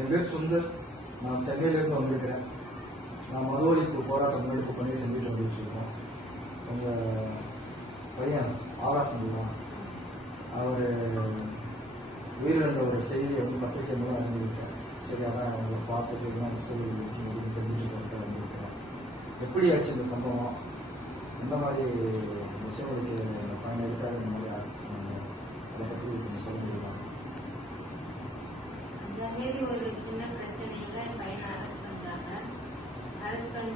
என் பேர் சுந்தர். நான் சென்னையிலேருந்து வந்திருக்கிறேன். நான் மது ஒழிப்பு போராட்டம் முன்னெடுப்பு பண்ணி செஞ்சுட்டு வந்துட்டு இருக்கோம். உங்கள் பையன் ஆகாசம் தான் அவர் உயிரிழந்த ஒரு செய்தியை வந்து பத்திரிகை மூலம் அறிஞ்சுக்கிட்டேன். சரி, அதான் அவங்களை பார்த்துட்டு என்ன சூழல் தெரிஞ்சுட்டு கொண்டு வந்திருக்கிறேன். எப்படி ஆச்சு இந்த சம்பவம், இந்த மாதிரி விஷயங்களுக்கு பயன் இருக்காது, இந்த மாதிரி அதை பற்றி கொஞ்சம் சொல்ல முடியுமா? ஜனவரி ஒரு சின்ன பிரச்சனையில என் பையனை அரெஸ்ட் பண்றாங்க. அரெஸ்ட் பண்ண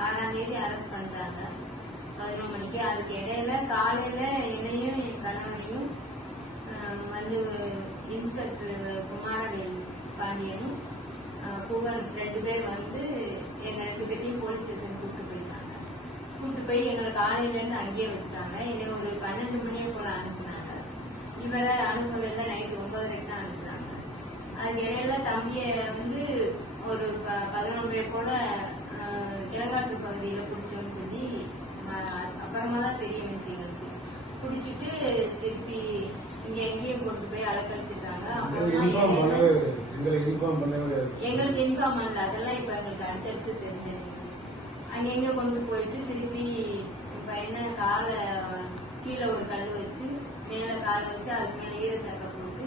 6ஆம் தேதி அரெஸ்ட் பண்றாங்க 11 மணிக்கு. அதுக்கு இடையில காலையில என்னையும் என் கணவனையும் வந்து இன்ஸ்பெக்டர் குமாரவேல் பாண்டியனும் புகழ் 2 பேர் வந்து எங்க 2 பேரையும் போலீஸ் ஸ்டேஷன் கூப்பிட்டு போயிருந்தாங்க. கூப்பிட்டு போய் எங்களை காலையில இருந்து அங்கேயே வச்சுட்டாங்க. என்னை ஒரு 12 மணியை போல அனுப்புனாங்க. இவரை அனுப்பவே நைட்டு 9:30 தான் அனுப்புனாங்க. அதுக்கு இடையில தம்பியை வந்து ஒரு 11:30 போல கிழங்காற்று பகுதியில பிடிச்சோன்னு சொல்லி அப்புறமா தான் தெரிய வந்துச்சு எங்களுக்கு. பிடிச்சிட்டு திருப்பி இங்க எங்கேயும் கொண்டு போய் அலக்கழிச்சிட்டாங்க. எங்களுக்கு இன்ஃபார்ம் பண்ணல. அதெல்லாம் இப்ப எங்களுக்கு அடுத்தடுத்து தெரிஞ்சிருந்துச்சு. அங்க எங்க கொண்டு போயிட்டு திருப்பி என் பையனை காலை கீழே ஒரு கல் வச்சு மேல காலை வச்சு அதுக்கு மேல ஈரச்சக்கை போட்டு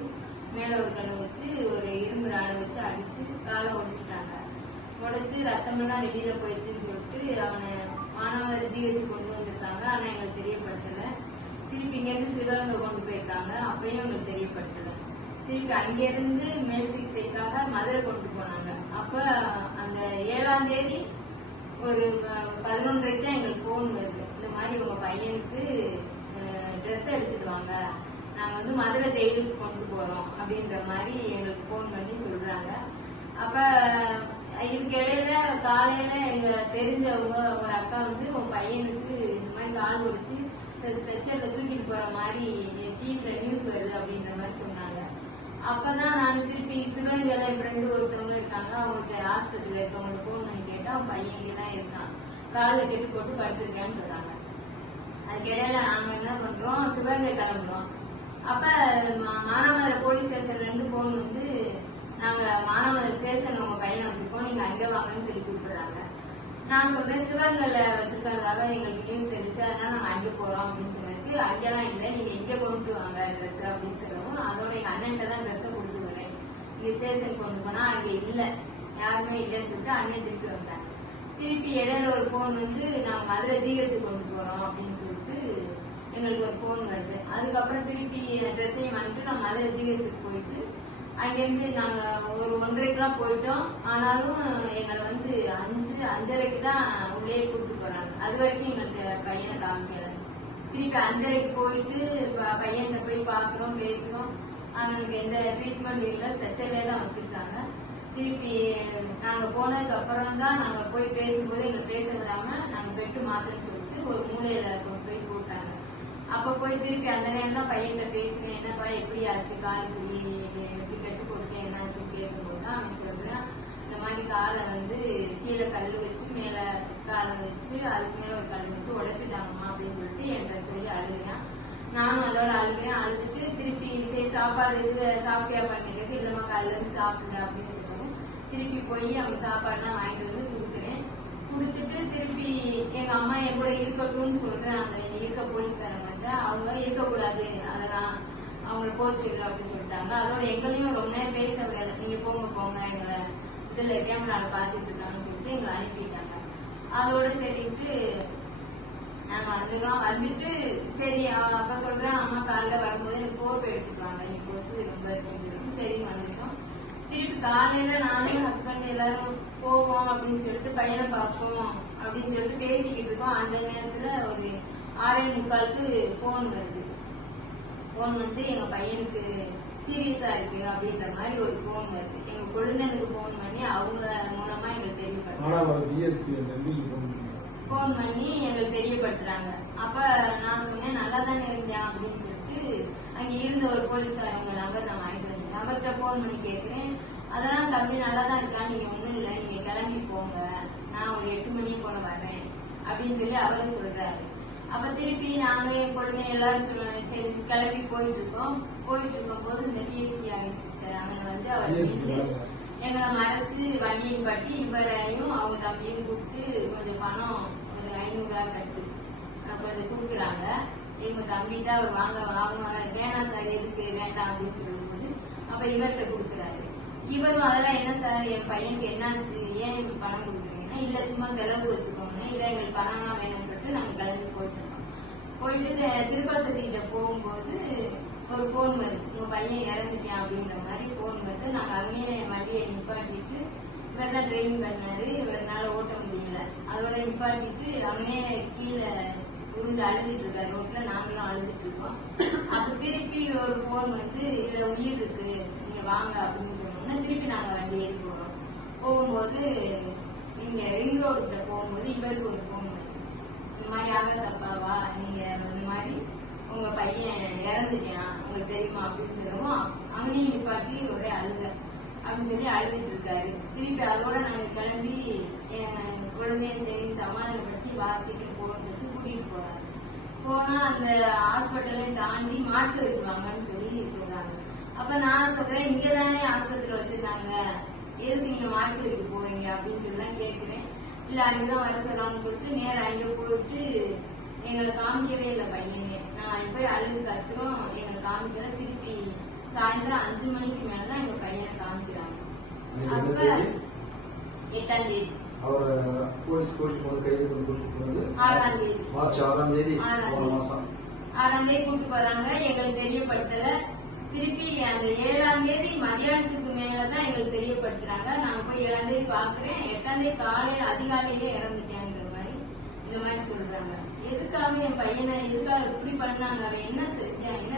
மேல ஒரு கல் வச்சு ஒரு இரும்பு ராடை வச்சு அடிச்சு காலை உடைச்சிட்டாங்க. உடைச்சு ரத்தமெல்லாம் வெளியில போயிடுச்சுன்னு சொல்லிட்டு அவனை மாணவர் ஜிஹெச் கொண்டு வந்திருக்காங்க. ஆனா எங்களுக்கு தெரியப்படுத்தல. திருப்பி இங்கிருந்து சிவகங்கை கொண்டு போயிருக்காங்க. அப்பயும் எங்களுக்கு தெரியப்படுத்தல. திருப்பி அங்கிருந்து மேல் சிகிச்சைக்காக மதுரை கொண்டு போனாங்க. அப்ப அந்த 7ஆம் தேதி ஒரு 11:30 தான் எங்களுக்கு போன் வருது. இந்த மாதிரி உங்க பையனுக்கு ட்ரெஸ் எடுத்துட்டு வாங்க, நாங்க வந்து மதுரை ஜெயிலுக்கு கொண்டு போறோம் அப்படின்ற மாதிரி எங்களுக்கு போன் பண்ணி சொல்றாங்க. அப்ப இதுக்கு இடையில காலையில எங்க தெரிஞ்சவங்க ஒரு அக்கா வந்து உங்க பையனுக்கு இந்த மாதிரி கால் ஒடிச்சு ஸ்ட்ரெச்சர்ல தூக்கிட்டு போற மாதிரி டிவில நியூஸ் வருது அப்படின்ற மாதிரி சொன்னாங்க. அப்பதான் நான் திருப்பி சிவகங்கையில என் ஃப்ரெண்டு ஒருத்தவங்க இருக்காங்க, அவங்களுக்கு ஹாஸ்பிட்டல் இருக்கவங்களுக்கு போன் பண்ணி கேட்டா அவன் பையன் இங்கதான் இருக்கான், காலில் கெட்டு போட்டு படுத்திருக்கேன்னு சொல்றாங்க. அதுக்கு இடையில நாங்க என்ன பண்றோம், சிவகங்கை கிளம்புறோம். அப்ப மானாமதுரை போலீஸ் ஸ்டேஷன்ல இருந்து போன் வந்து நாங்க மானாமதுரை ஸ்டேஷன் உங்க பையனை வச்சிருக்கோம், நீங்க அங்க வாங்கன்னு சொல்லி கூப்பிடுறாங்க. நான் சொல்றேன் சிவகங்கையில வச்சிருக்கிறதாக எங்களுக்கு நியூஸ் தெரிஞ்சு, அதனால நாங்க அங்க போறோம் அப்படின்னு சொன்னதுக்கு அங்கெல்லாம் இல்லை, நீங்க இங்க கொண்டு வாங்க ட்ரெஸ் அப்படின்னு சொல்லவும், அதோட எங்க அண்ணன்ட்ட தான் ட்ரெஸ்ஸை கொடுத்து வரேன், இங்க ஸ்டேஷன் கொண்டு போனா அங்க இல்ல, யாருமே இல்லைன்னு சொல்லிட்டு அண்ணன் திருப்பி வந்தாங்க. திருப்பி இடையில ஒரு போன் வந்து நாங்க மதுரை ஜிஹெச் கொண்டு போறோம் அப்படின்னு சொல்லிட்டு எங்களுக்கு ஒரு போன் வருது. அதுக்கப்புறம் திருப்பி ட்ரெஸ்ஸையும் வாங்கிட்டு நான் மதுரை ஜிஹெச்சுக்கு போயிட்டு அங்கிருந்து நாங்க ஒரு 1:30க்குலாம் போயிட்டோம். ஆனாலும் எங்களை வந்து 5:30க்கு தான் உள்ளே கூப்பிட்டு போறாங்க. அது வரைக்கும் எங்கள்கிட்ட பையனை காமிக்கல. திருப்பி 5:30க்கு போயிட்டு பையன்கிட்ட போய் பாக்குறோம், பேசுறோம். அவனுக்கு எந்த ட்ரீட்மெண்ட் இல்லை, ஸ்ட்ரெச்சர்ல தான் வச்சிருக்காங்க. திருப்பி நாங்க போனதுக்கு அப்புறம் தான் நாங்க போய் பேசும்போது எங்களை பேச விடாம நாங்க பெட்டு மாத்தன்னு சொல்லிட்டு ஒரு மூலையில கொண்டு போய் போட்டாங்க. அப்ப போய் திருப்பி அந்த நேரம் தான் பையன்கிட்ட பேசுறேன், என்னப்பா எப்படி ஆச்சு, கால் புடி எப்படி கட்டு போட்டுட்டேன் என்னாச்சுன்னு கேட்கும்போது தான் அவன் சொல்றான், இந்த மாதிரி காலை வந்து கீழே கல் வச்சு மேல காலை வச்சு அதுக்கு மேல ஒரு கல் வச்சு உடைச்சிட்டாங்கம்மா அப்படின்னு சொல்லிட்டு என்கிட்ட சொல்லி அழுகிறேன். நானும் அதோட அழுகிறேன். அழுதுட்டு திருப்பி சரி சாப்பாடு இது சாப்பிட்டியா பண்ணிட்டு, இல்லம்மா காலையில இருந்து சாப்பிடுற அப்படின்னு சொல்லவும் திருப்பி போய் அவங்க சாப்பாடுலாம் வாங்கிட்டு வந்து கொடுக்குறேன். கொடுத்துட்டு திருப்பி எங்க அம்மா என் கூட இருக்கட்டும்னு சொல்றேன். அந்த இருக்க போலீஸ்காரங்க அவங்க இருக்கக்கூடாது, அதெல்லாம் அவங்களை போச்சு அப்படின்னு சொல்லிட்டாங்க. அதோட எங்களையும் ரொம்ப நேரம் பேச விடாது, நீங்க போங்க எங்களை இதுல கேமரால பாத்துட்டு இருக்காங்கன்னு சொல்லிட்டு எங்களை அனுப்பிட்டாங்க. அதோட சரிட்டு நாங்க வந்துடுறோம். வந்துட்டு சரி அப்ப சொல்றேன், அம்மா காலைல வரும்போது எனக்கு போர்வை எடுத்துக்குவாங்க, இன்னைக்கு கொசு ரொம்ப இருக்குன்னு சொல்லிட்டு சரின்னு வந்துட்டோம். திருப்பி காலையில நானும் ஹஸ்பண்ட் எல்லாரும் போவோம் அப்படின்னு சொல்லிட்டு பையனை பார்ப்போம் அப்படின்னு சொல்லிட்டு பேசிக்கிட்டு இருக்கோம். அந்த நேரத்துல ஒரு 6:45க்கு போன் வருது. போன் வந்து எங்க பையனுக்கு சீரியஸா இருக்கு அப்படின்ற மாதிரி ஒரு போன் வருது. எங்க குழந்தைனுக்கு போன் பண்ணி அவங்க மூலமா எங்களுக்கு போன் பண்ணி எங்களுக்கு தெரியப்படுத்துறாங்க. அப்ப நான் சொன்னேன் நல்லா தானே இருந்தேன் அப்படின்னு சொல்லிட்டு அங்க இருந்த ஒரு போலீஸ்காரங்க நம்பர் நான் வாங்கிட்டு வந்தேன். நம்பர்கிட்ட போன் பண்ணி கேட்கிறேன், அதெல்லாம் தம்பி நல்லா தான் இருக்கா, நீங்க ஒண்ணும் இல்லை, நீங்க கிளம்பி போங்க, நான் ஒரு 8 மணி போல வர்றேன் அப்படின்னு சொல்லி அவரு சொல்றாரு. அப்ப திருப்பி நாங்க என் குழந்தை எல்லாரும் சொல்லுவாங்க, சரி கிளம்பி போயிட்டு இருக்கும் போது இந்த டிஎஸ்பி ஆபீஸ் அங்க வந்து அவர் எங்களை மறைச்சு வண்டியும் கட்டி இவரையும் அவங்க தம்பியும் கூப்பிட்டு கொஞ்சம் பணம் ஒரு 500 ரூபா கட்டு கொஞ்சம் கொடுக்குறாங்க. இவங்க தம்பிட்ட அவர் வாங்க அவங்க வேணாம் சார் எதுக்கு வேண்டாம் அப்படின்னு சொல்லும்போது அப்ப இவர்கிட்ட கொடுக்குறாரு. இவரும் அதெல்லாம் என்ன சார் என் பையனுக்கு என்னாச்சு ஏன் இப்ப பணம் கொடுக்குறீங்கன்னா இல்ல சும்மா செலவு வச்சுக்கோங்க இல்ல எங்களுக்கு பணம்லாம் வேணும்னு சொல்லிட்டு நாங்க கிளம்பி போயிட்டு இருக்கோம். போயிட்டு திருப்பாசத்திட்ட போகும்போது ஒரு போன் வருது உங்க பையன் இறந்துட்டான் அப்படின்ற மாதிரி போன் வருது. நாங்க அங்கேயே வண்டியை நிப்பாட்டிட்டு இவர் தான் டிரைவிங் பண்ணாரு இவரால ஓட்ட முடியல அதோட நிப்பாட்டிட்டு அங்கேயே கீழே உருண்டு அழுதுட்டு இருக்காரு ரோட்ல நாங்களும் அழுதுட்டு இருக்கோம். அப்ப திருப்பி ஒரு போன் வந்து இதுல உயிர் இருக்கு நீங்க வாங்க அப்படின்னு சொன்னோம்னா திருப்பி நாங்க வண்டி ஏறி போறோம். போகும்போது இங்க ரிங் ரோடுல போகும்போது இவருக்கு ஒரு போன் வருது இந்த மாதிரி ஆகாஷ் அப்பாவா நீங்க இந்த மாதிரி உங்க பையன் இறந்துட்டான் உங்களுக்கு தெரியுமா அப்படின்னு சொல்லவும் அங்கேயும் நிப்பாட்டி ஒரே அழுக அப்படின்னு சொல்லி அழுதுட்டு இருக்காரு. திருப்பி அதோட நாங்க கிளம்பி குழந்தைய சரி சமாதானப்படுத்தி வா சீக்கிரம் போகணும்னு சொல்லிட்டு கூட்டிட்டு போறாரு. போனா அந்த ஹாஸ்பிட்டலையும் தாண்டி மாற்று வைக்குவாங்கன்னு சொல்லி சொல்றாங்க. அப்ப நான் சொல்றேன் இங்கதானே ஆஸ்பத்திரி வச்சிருந்தாங்க எதுக்கு நீங்க மாற்று வைக்க போவீங்க அப்படின்னு சொல்லி கேட்கிறேன். இல்ல அங்கதான் வர சொல்லான்னு சொல்லிட்டு நேரம் அங்க போயிட்டு எங்களை காமிக்கவே இல்லை பையனே. நான் போய் அழுது கத்துறோம் எங்களை காமிக்கிற திருப்பி சாயந்தரம் 5 மணிக்கு மேலதான் எங்க பையனை காமிக்கிறாங்க. அப்ப 8ஆம் தேதி அவர் போலீஸ் கூட்டிட்டு போது கைது பண்ணி கூட்டிட்டு போனது 6ஆம் தேதி மார்ச் 6ஆம் தேதி போன மாசம் 6ஆம் தேதி கூட்டு போறாங்க. எங்களுக்கு தெரியப்படுத்தல. திருப்பி அந்த 7ஆம் தேதி மதியானத்துக்கு மேலதான் எங்களுக்கு தெரியப்படுத்துறாங்க. நான் போய் 7ஆம் தேதி பாக்குறேன் 8ஆம் தேதி காலையில அதிகாலையிலே இறந்துட்டேன்ற மாதிரி இந்த மாதிரி சொல்றாங்க. எதுக்காக என் பையனை எதுக்காக இப்படி பண்ணாங்க அவன் என்ன செஞ்சான் என்ன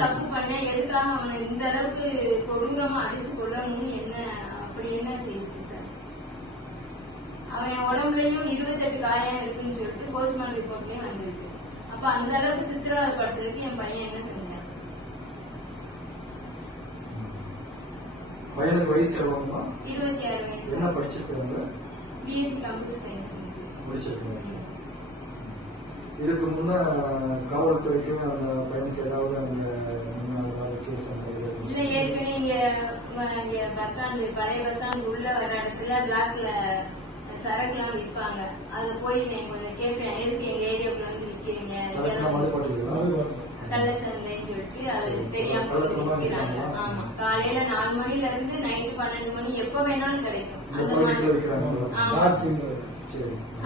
தப்பு பண்ண எதுக்காக அவனை இந்த அளவுக்கு கொடூரமா அடிச்சு கொள்ளணும்னு என்ன அப்படி என்ன செய்யுது சார். அவன் உடம்புலயும் 28 காயம் இருக்குன்னு சொல்லிட்டு போஸ்ட்மார்டம் ரிப்போர்ட்லயும் வந்திருக்கு. அப்ப அந்த அளவுக்கு சித்திரவதைப்பட்டிருக்கு என் பையன் என்ன செஞ்சான். பையனுக்கு வயசு எவ்வளவுமா? 26 வயசு. என்ன படிச்சிருக்காங்க? பிஎஸ்சி கம்ப்யூட்டர் சயின்ஸ் முடிச்சிருக்காங்க. இதுக்கு முன்ன காவல்துறைக்கும் அந்த பையனுக்கு ஏதாவது அந்த கேஸ் இல்ல ஏற்கனவே இங்க பஸ் ஸ்டாண்டு பழைய பஸ் ஸ்டாண்டு உள்ள வர இடத்துல பிளாக்ல சரக்கு எல்லாம் விற்பாங்க. அதுல போய் நான் கொஞ்சம் கேட்பேன் எதுக்கு எங்க ஏரியாவுக்குள்ள வந்து விக்கிறீங்க கள்ளச்சந்தைன்னு சொல்லிட்டு அது தெரியாம விற்கிறாங்க. ஆமா காலையில 4 மணில இருந்து நைட்டு 12 மணி எப்ப வேணாலும் கிடைக்கும். அந்த மாதிரி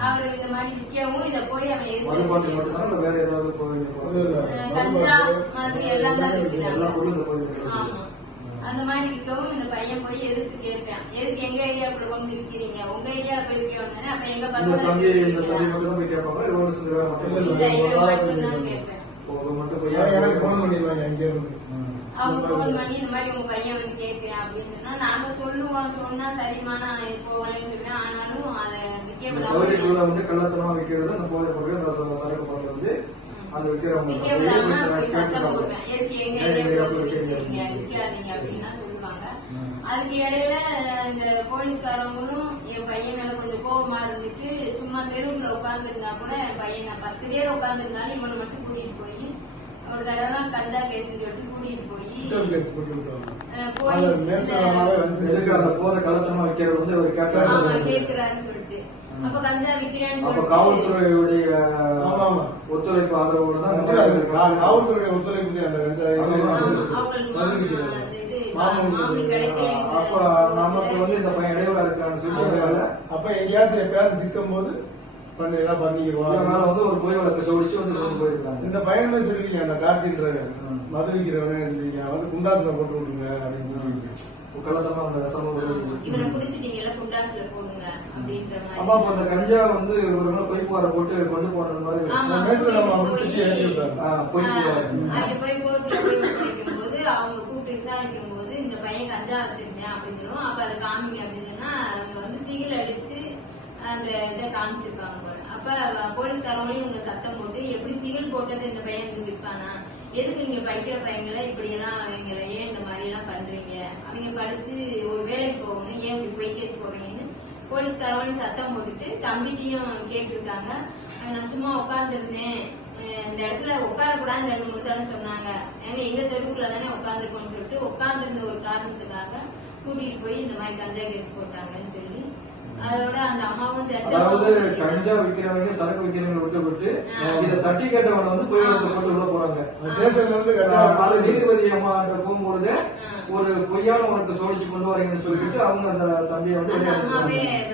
அவரு இந்த மாதிரி விற்கவும் இத போய் அவன் கஞ்சா அது எல்லாம் தான் விற்கிறாங்க. ஆமா அந்த மாதிரி விற்கவும் இந்த பையன் போய் எதிர்த்து கேட்பேன் எதுக்கு எங்க ஏரியாவுக்குள்ள கொண்டு விற்கிறீங்க உங்க ஏரியால போய் விற்க வந்தானே அப்ப எங்க பசங்க கேட்பேன். அவங்க போன் பண்ணி இந்த மாதிரி உங்க பையன் வந்து கேட்பேன் அப்படின்னு சொன்னா நாங்க சொல்லுவோம் சொன்னா சரிமா நான் போகலன்னு சொல்லுவேன். ஆனாலும் அதை விற்க விடாம கள்ளத்தனமா விற்கிறது அந்த போதை பொருள் சரக்கு பண்றது அந்த விற்கிறவங்க சத்தம் போடுவேன் எதுக்கு எங்க ஏரியாவுக்குள்ள விற்கிறீங்க விற்காதீங்க அப்படின்னு சொல்லுவாங்க. அதுக்கு இடையில இந்த போலீஸ்காரங்களும் என் பையன் மேல கொஞ்சம் கோபமா இருந்துட்டு சும்மா தெருவுக்குள்ள உட்கார்ந்து இருந்தா கூட என் பையனை 10 பேர் உட்கார்ந்து இருந்தாலும் இவனை மட்டும் கூட்டிட்டு போய் ஒரு தடவை கஞ்சா கேஸ் சொல்லிட்டு கூட்டிட்டு போய் கேட்கிறாருன்னு சொல்லிட்டு அப்ப கஞ்சா விற்கிறேன்னு காவல்துறையுடைய ஒத்துழைப்பு ஆதரவோடு தான் காவல்துறையுடைய ஒத்துழைப்பு அப்ப நமக்கு வந்து இந்த பையன் இடையூறா இருக்கான்னு சொல்லி அப்ப எங்கேயாச்சும் எப்பயாச்சும் சிக்கும் போது பண்ணிக்கிறோம் வந்து ஒரு பொய் வழக்கு சோடிச்சு வந்து போயிருக்காங்க. இந்த பையனுமே சொல்லுவீங்க அந்த கார்த்தின்ற மது விற்கிறவனே சொல்லுவீங்க வந்து குண்டாசுல போட்டு விட்டுருங்க அப்படின்னு சொல்லுவீங்க. கள்ளத்தனமா அந்த அம்மா அந்த கஞ்சா வந்து ஒரு பொய் புகார போட்டு கொண்டு போன மாதிரி அவங்க கூப்பிட்டு விசாரிக்கும் போது இந்த பையன் கஞ்சா வச்சிருந்தேன் அப்படின்னு சொல்லுவோம். அப்ப அதை காமிங்க அப்படின்னு சொன்னா அவங்க வந்து சீல் அடிச்சு அந்த இதை காமிச்சிருக்காங்க போல. அப்ப போலீஸ்காரங்களையும் இவங்க சத்தம் போட்டு எப்படி சிவில் போட்டது இந்த பையன் வந்து விற்பானா எதுக்கு நீங்க படிக்கிற பையங்களை இப்படி எல்லாம் அவங்கள ஏன் இந்த மாதிரி எல்லாம் பண்றீங்க அவங்க படிச்சு ஒரு வேலைக்கு போகணும் ஏன் இப்படி பொய் கேஸ் போடுறீங்கன்னு போலீஸ்காரங்களையும் சத்தம் போட்டுட்டு தம்பிட்டையும் கேட்டிருக்காங்க. நான் சும்மா உட்கார்ந்து இருந்தேன் இந்த இடத்துல உட்காரக்கூடாதுன்னு 2-3 தடவை சொன்னாங்க. ஏங்க எங்க தெருவுக்குள்ள தானே உட்காந்துருக்கோம்னு சொல்லிட்டு உட்கார்ந்துருந்த ஒரு காரணத்துக்காக கூட்டிட்டு போய் இந்த மாதிரி கஞ்சா கேஸ் போட்டாங்கன்னு சொல்லி அதோட அந்த அம்மாவும் அதாவது கஞ்சா விக்கிறவங்க சரக்கு விக்கிறவங்க விட்டு இதை தட்டி கேட்டவங்க வந்து பொய்யத்தை போட்டு உள்ள போறாங்க. அது நீதிபதி அம்மா போகும்பொழுது ஒரு பொய்யான உனக்கு சோடிச்சு கொண்டு வரீங்கன்னு சொல்லிட்டு அவங்க அந்த தம்பியை வந்து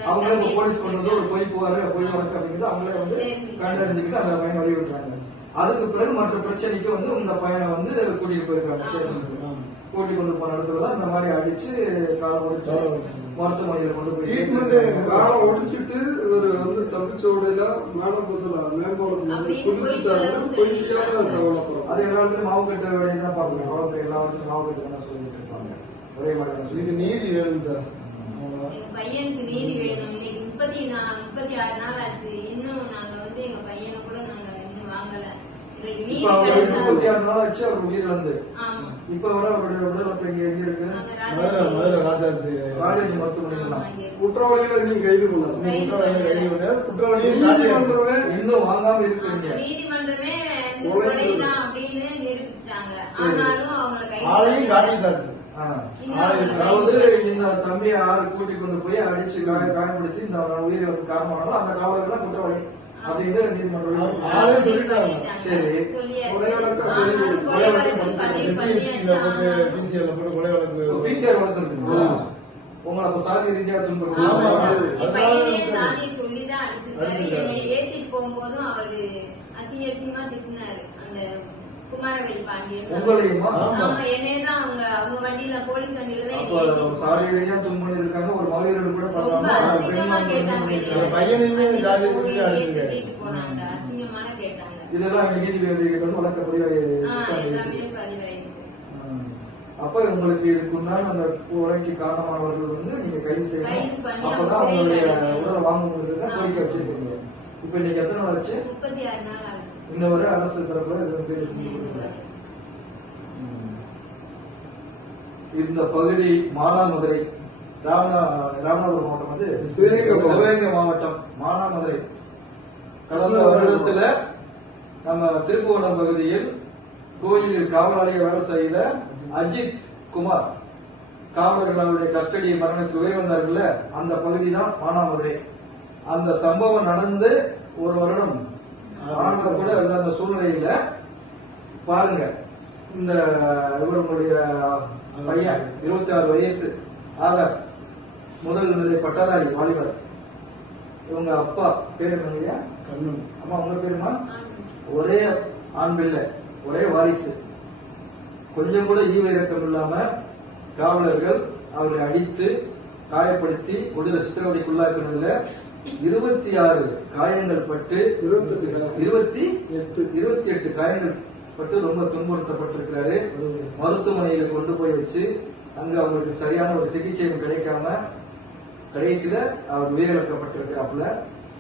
அவங்களே போலீஸ் கொண்டு வந்து ஒரு பொய் புகாரு பொய் வழக்கு அப்படிங்கிறது அவங்களே வந்து கண்டறிஞ்சுக்கிட்டு அந்த பையனை வழி விட்டுறாங்க. அதுக்கு பிறகு மற்ற பிரச்சனைக்கு வந்து இந்த பையனை வந்து கூட்டிட்டு போயிருக்காங்க ஸ்டேஷனுக்கு. கூட்டி கொண்டு போன இடத்துலதான் இந்த மாதிரி அடிச்சு காலை ஒடிச்சு மருத்துவமனையில கொண்டு போய் காலை ஒடிச்சிட்டு இவர் வந்து தப்பிச்சோடையில மேடம் பஸ்ல மேம்பாலத்துல குதிச்சுட்டாரு. அது எல்லா இடத்துலயும் மாவு கட்டுற வேலையை தான் பாருங்க. குளத்துல எல்லா இடத்துலயும் மாவு கட்டு தான் சொல்லிட்டு இருப்பாங்க. ஒரே மாதிரி இதுக்கு நீதி வேணும் சார். எங்க பையனுக்கு நீதி வேணும். இன்னைக்கு 36 நாள் ஆச்சு. இன்னும் நாங்க வந்து எங்க பையனை கூட நாங்க இன்னும் வாங்கல. 36 நாள் ஆச்சு அவர் உயிர் வந்து. இப்ப வர அவருடைய உடல் இங்க எங்க இருக்கு? மதுரை ராஜாஜி மருத்துவமனை. குற்றவாளிகளை நீங்க கைது பண்ணலாம். குற்றவாளியை இன்னும் வாங்காம இருக்கீங்க. நீதிமன்றமே அப்படின்னு நிரூபிச்சுட்டாங்க. ஆனாலும் ஆளையும் காட்டிட்டாச்சு. அதாவது இந்த தம்பியை ஆறு கூட்டி கொண்டு போய் அடிச்சு காயப்படுத்தி இந்த உயிரிழப்பு காரணமானாலும் அந்த காவலர்கள் தான் குற்றவாளி அப்படின்னு நீதிமன்றம் சரி பிசிஆர் வழக்கு இருக்குங்களா? உங்களை அப்ப சாதி ரீதியா சொல்லிதான் அடிச்சிருக்காரு. என்னை ஏத்திட்டு போகும்போதும் அவரு அசிங்கமா திட்டினாரு. அந்த குமாரவேல் பாண்டியன் என்னதான் அவங்க வண்டியில போலீஸ் வண்டியில தான் சாதி ரீதியா துன்பம் இருக்காங்க. ஒரு மகளிரோடு கூட போனாங்க. அசிங்கமான கேட்டாங்க. இதெல்லாம் நீதிபதி வழக்க பதிவாயிருக்கு. அப்ப உங்களுக்கு இதுக்குண்டான அந்த கொலைக்கு காரணமானவர்கள் வந்து நீங்க கைது செய்யணும். அப்பதான் அவங்களுடைய உடலை வாங்கும்போது கோரிக்கை வச்சிருக்கீங்க. இப்ப இன்னைக்கு எத்தனை நாள் ஆச்சு? 36 நாள் ஆகுது. இன்ன வரை அரசு தரப்புல இந்த பகுதி மானாமதுரை ராமநாதபுரம் மாவட்டம் வந்து சிவகங்கை மாவட்டம் மானாமதுரை. கடந்த வருடத்துல நம்ம திருப்புவனம் பகுதியில் கோயிலில் காவலாளியை வேலை செய்த அஜித் குமார் காவலர்களுடைய கஸ்டடி மரணத்துக்கு உயிர் வந்தார்கள். அந்த பகுதி தான் மானாமதுரை. அந்த சம்பவம் நடந்து ஒரு வருடம் ஆனது கூட அந்த சூழ்நிலையில பாருங்க, இந்த இவர்களுடைய பையன் 26 வயசு ஆகாஷ் முதல் நிலை பட்டதாரி வாலிபர். இவங்க அப்பா பேரு என்னங்க? கண்ணன். அம்மா உங்க பேருமா? ஒரே ஆண் பிள்ளை, ஒரே வாரிசு. கொஞ்சம் கூட ஈவ இறக்கம் இல்லாம காவலர்கள் அவர்களை அடித்து காயப்படுத்தி கொடூர சித்திரவதைக்குள்ளாக்குனதுல 26 காயங்கள் பட்டு 28 காயங்கள் பட்டு ரொம்ப துன்புறுத்தப்பட்டிருக்கிறாரு. மருத்துவமனையில கொண்டு போய் வச்சு அங்க அவங்களுக்கு சரியான ஒரு சிகிச்சையும் கிடைக்காம கடைசியில அவர் உயிரிழக்கப்பட்டிருக்கிறாப்புல.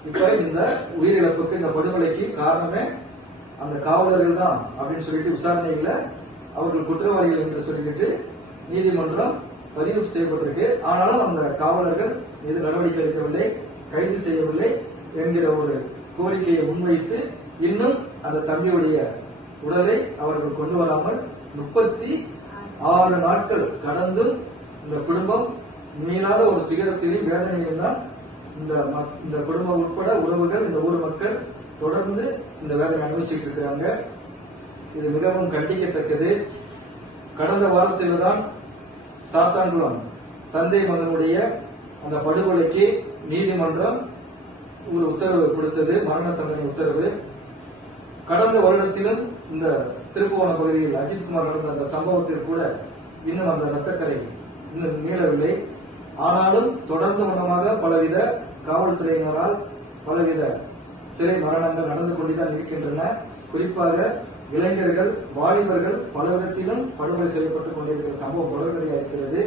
இப்ப இந்த உயிரிழப்புக்கு இந்த படுகொலைக்கு காரணமே அந்த காவலர்கள் தான் அப்படின்னு சொல்லிட்டு விசாரணையில அவர்கள் குற்றவாளிகள் என்று சொல்லிட்டு நீதிமன்றம் பதிவு செய்யப்பட்டிருக்கு. ஆனாலும் அந்த காவலர்கள் மீது நடவடிக்கை எடுக்கவில்லை, கைது செய்யவில்லை என்கிற ஒரு கோரிக்கையை முன்வைத்து இன்னும் அந்த தம்பியுடைய உடலை அவர்கள் கொண்டு வராமல் 36 நாட்கள் கடந்தும் இந்த குடும்பம் மீளாத ஒரு துயரத்திலும் வேதனையில் தான் இந்த குடும்பம் உட்பட உறவுகள் இந்த ஊர் மக்கள் தொடர்ந்து இந்த வேதனை அனுபவிச்சுட்டு இருக்கிறாங்க. இது மிகவும் கண்டிக்கத்தக்கது. கடந்த வாரத்தில் தான் சாத்தான்குளம் தந்தை மகனுடைய அந்த படுகொலைக்கு நீதிமன்றம் ஒரு உத்தரவு கொடுத்தது, மரண தண்டனை உத்தரவு. கடந்த வருடத்திலும் இந்த திருப்புவனம் பகுதியில் அஜித்குமார் நடந்த அந்த சம்பவத்தில் கூட இன்னும் அந்த ரத்தக்கரை இன்னும் மீளவில்லை. ஆனாலும் தொடர்ந்து மனமாக பலவித காவல்துறையினரால் பலவித சிறை மரணங்கள் நடந்து கொண்டுதான் இருக்கின்றன. குறிப்பாக இளைஞர்கள், வாலிபர்கள் பல விதத்திலும் படுகொலை செய்யப்பட்டுக் கொண்டிருக்கிற சம்பவம் தொடர்கதையா இருக்கிறது.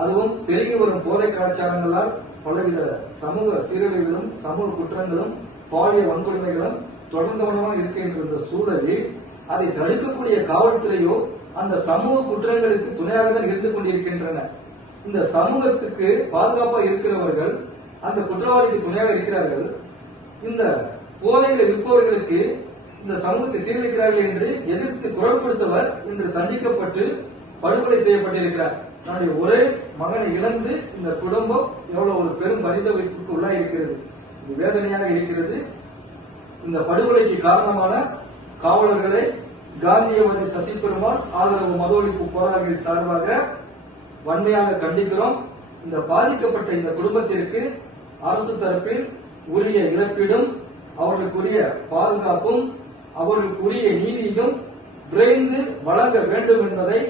அதுவும் பெருகி வரும் போதை கலாச்சாரங்களால் பலவித சமூக சீரழிவுகளும் சமூக குற்றங்களும் பாலியல் வன்கொடுமைகளும் தொடர்ந்து மனமாக இருக்கின்ற இந்த சூழலில் அதை தடுக்கக்கூடிய காவல்துறையோ அந்த சமூக குற்றங்களுக்கு துணையாக தான் இருந்து கொண்டிருக்கின்றன. இந்த சமூகத்துக்கு பாதுகாப்பாக இருக்கிறவர்கள் அந்த குற்றவாளிக்கு துணையாக இருக்கிறார்கள். இந்த போதைகளை விற்பவர்களுக்கு இந்த சமூகத்தை சீரழிக்கிறார்கள் என்று எதிர்த்து குரல் கொடுத்தவர் இன்று தண்டிக்கப்பட்டு படுகொலை செய்யப்பட்டிருக்கிறார். தன்னுடைய ஒரே மகனை இழந்து இந்த குடும்பம் எவ்வளவு ஒரு பெரும் பரிதவிப்புக்கு உள்ளாய் இருக்கிறது. இது வேதனையாக இருக்கிறது. இந்த படுகொலைக்கு காரணமான காவலர்களை காந்தியவாதி சசி பெருமாள் ஆதரவு மது ஒழிப்பு போராளிகள் சார்பாக வன்மையாக கண்டிக்கிறோம். இந்த பாதிக்கப்பட்ட இந்த குடும்பத்திற்கு அரசு தரப்பில் உரிய இழப்பீடும் அவர்களுக்குரிய பாதுகாப்பும் அவர்களுக்குரிய நீதியும் விரைந்து வழங்க வேண்டும் என்பதை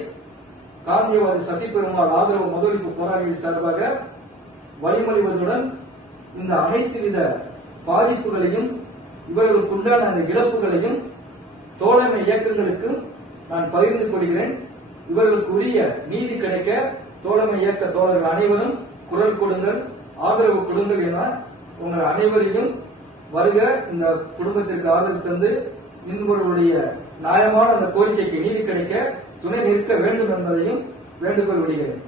காந்தியவாதி சசி பெருமாள் ஆதரவு மது ஒழிப்பு போராளிகள் சார்பாக வழிமொழிவதுடன் இந்த அனைத்து வித பாதிப்புகளையும் இவர்களுக்குண்டான அந்த இழப்புகளையும் தோழமை இயக்கங்களுக்கு நான் பகிர்ந்து கொள்கிறேன். இவர்களுக்குரிய நீதி கிடைக்க தோழமை இயக்க தோழர்கள் அனைவரும் குரல் கொடுங்கள், ஆதரவு கொடுங்கள் என உங்கள் அனைவரையும் வருக இந்த குடும்பத்திற்கு ஆதரவு தந்து இவர்களுடைய நியாயமான அந்த கோரிக்கைக்கு நீதி கிடைக்க துணை நிற்க வேண்டும் என்பதையும் வேண்டுகோள் விடுகிறேன்.